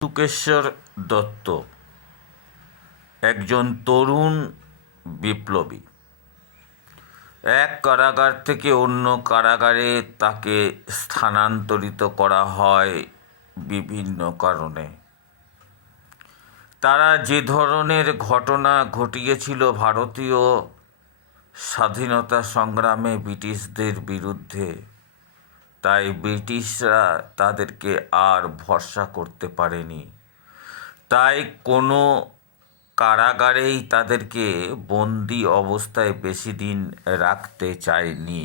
বটুকেশ্বর দত্ত একজন তরুণ বিপ্লবী। এক কারাগার থেকে অন্য কারাগারে তাকে স্থানান্তরিত করা হয় বিভিন্ন কারণে। তারা যে ধরনের ঘটনা ঘটিয়েছিল ভারতীয় স্বাধীনতা সংগ্রামে ব্রিটিশদের বিরুদ্ধে, তাই ব্রিটিশরা তাদেরকে আর ভরসা করতে পারেনি। তাই কোনো কারাগারেই তাদেরকে বন্দি অবস্থায় বেশি দিন রাখতে চায়নি।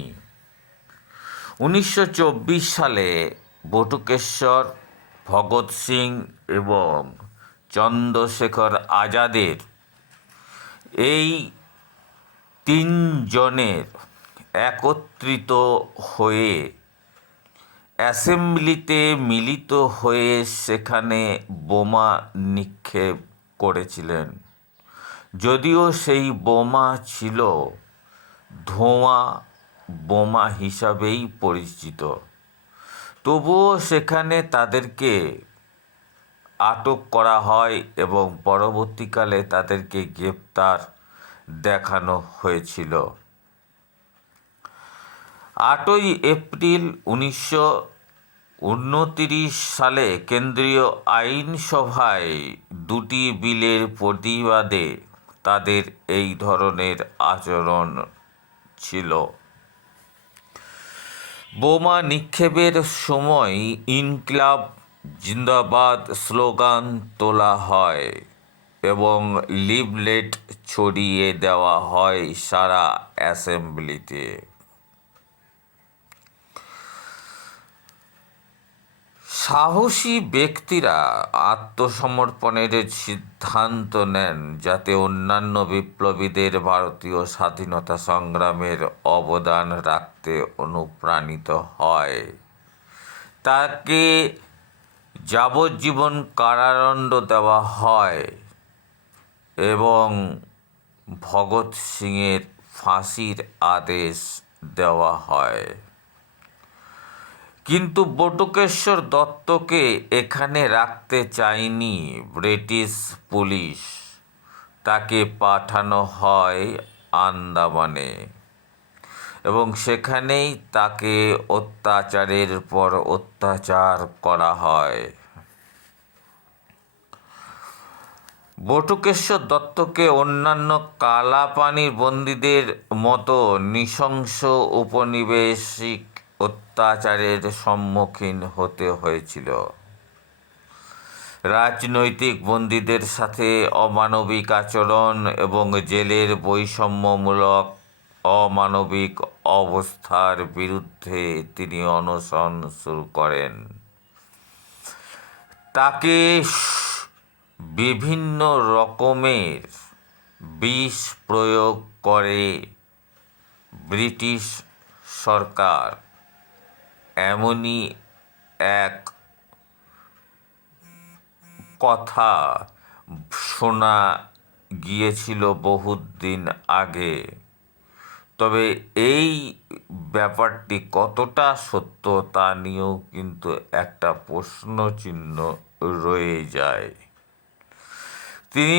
1924 সালে বটুকেশ্বর, ভগৎ সিং এবং চন্দ্রশেখর আজাদের এই তিনজনের একত্রিত হয়ে অ্যাসেম্বলিতে মিলিত হয়ে সেখানে বোমা নিক্ষেপ করেছিলেন। যদিও সেই বোমা ছিল ধোঁয়া বোমা হিসাবেই পরিচিত, তবুও সেখানে তাদেরকে আটক করা হয় এবং পরবর্তীকালে তাদেরকে গ্রেপ্তার দেখানো হয়েছিল। 8ই এপ্রিল 1929 সালে কেন্দ্রীয় আইনসভায় দুটি বিলের প্রতিবাদে তাদের এই ধরনের আচরণ ছিল। বোমা নিক্ষেপের সময় ইনকিলাব জিন্দাবাদ স্লোগান তোলা হয় এবং লিফলেট ছড়িয়ে দেওয়া হয় সারা অ্যাসেম্বলিতে। সাহসী ব্যক্তিরা আত্মসমর্পণের সিদ্ধান্ত নেন যাতে অন্যান্য বিপ্লবীদের ভারতীয় স্বাধীনতা সংগ্রামের অবদান রাখতে অনুপ্রাণিত হয়। তাকে যাবজ্জীবন কারাদণ্ড দেওয়া হয় এবং ভগৎ সিংয়ের ফাঁসির আদেশ দেওয়া হয়। কিন্তু বটুকেশ্বর দত্তকে এখানে রাখতে চায়নি ব্রিটিশ পুলিশ। তাকে পাঠানো হয় আন্দামানে এবং সেখানেই তাকে অত্যাচারের পর অত্যাচার করা হয়। বটুকেশ্বর দত্তকে অন্যান্য কালাপানির বন্দীদের মতো নৃশংস ঔপনিবেশিক অত্যাচারের সম্মুখীন হতে হয়েছিল। রাজনৈতিক বন্দীদের সাথে অমানবিক আচরণ এবং জেলের বৈষম্যমূলক অমানবিক অবস্থার বিরুদ্ধে তিনি অনশন শুরু করেন। তাকে বিভিন্ন রকমের বিষ প্রয়োগ করে ব্রিটিশ সরকার। এমনই এক কথা শোনা গিয়েছিল বহুদিন আগে, তবে এই ব্যাপারটি কতটা সত্য তা নিয়েও কিন্তু একটা প্রশ্নচিহ্ন রয়ে যায়। তিনি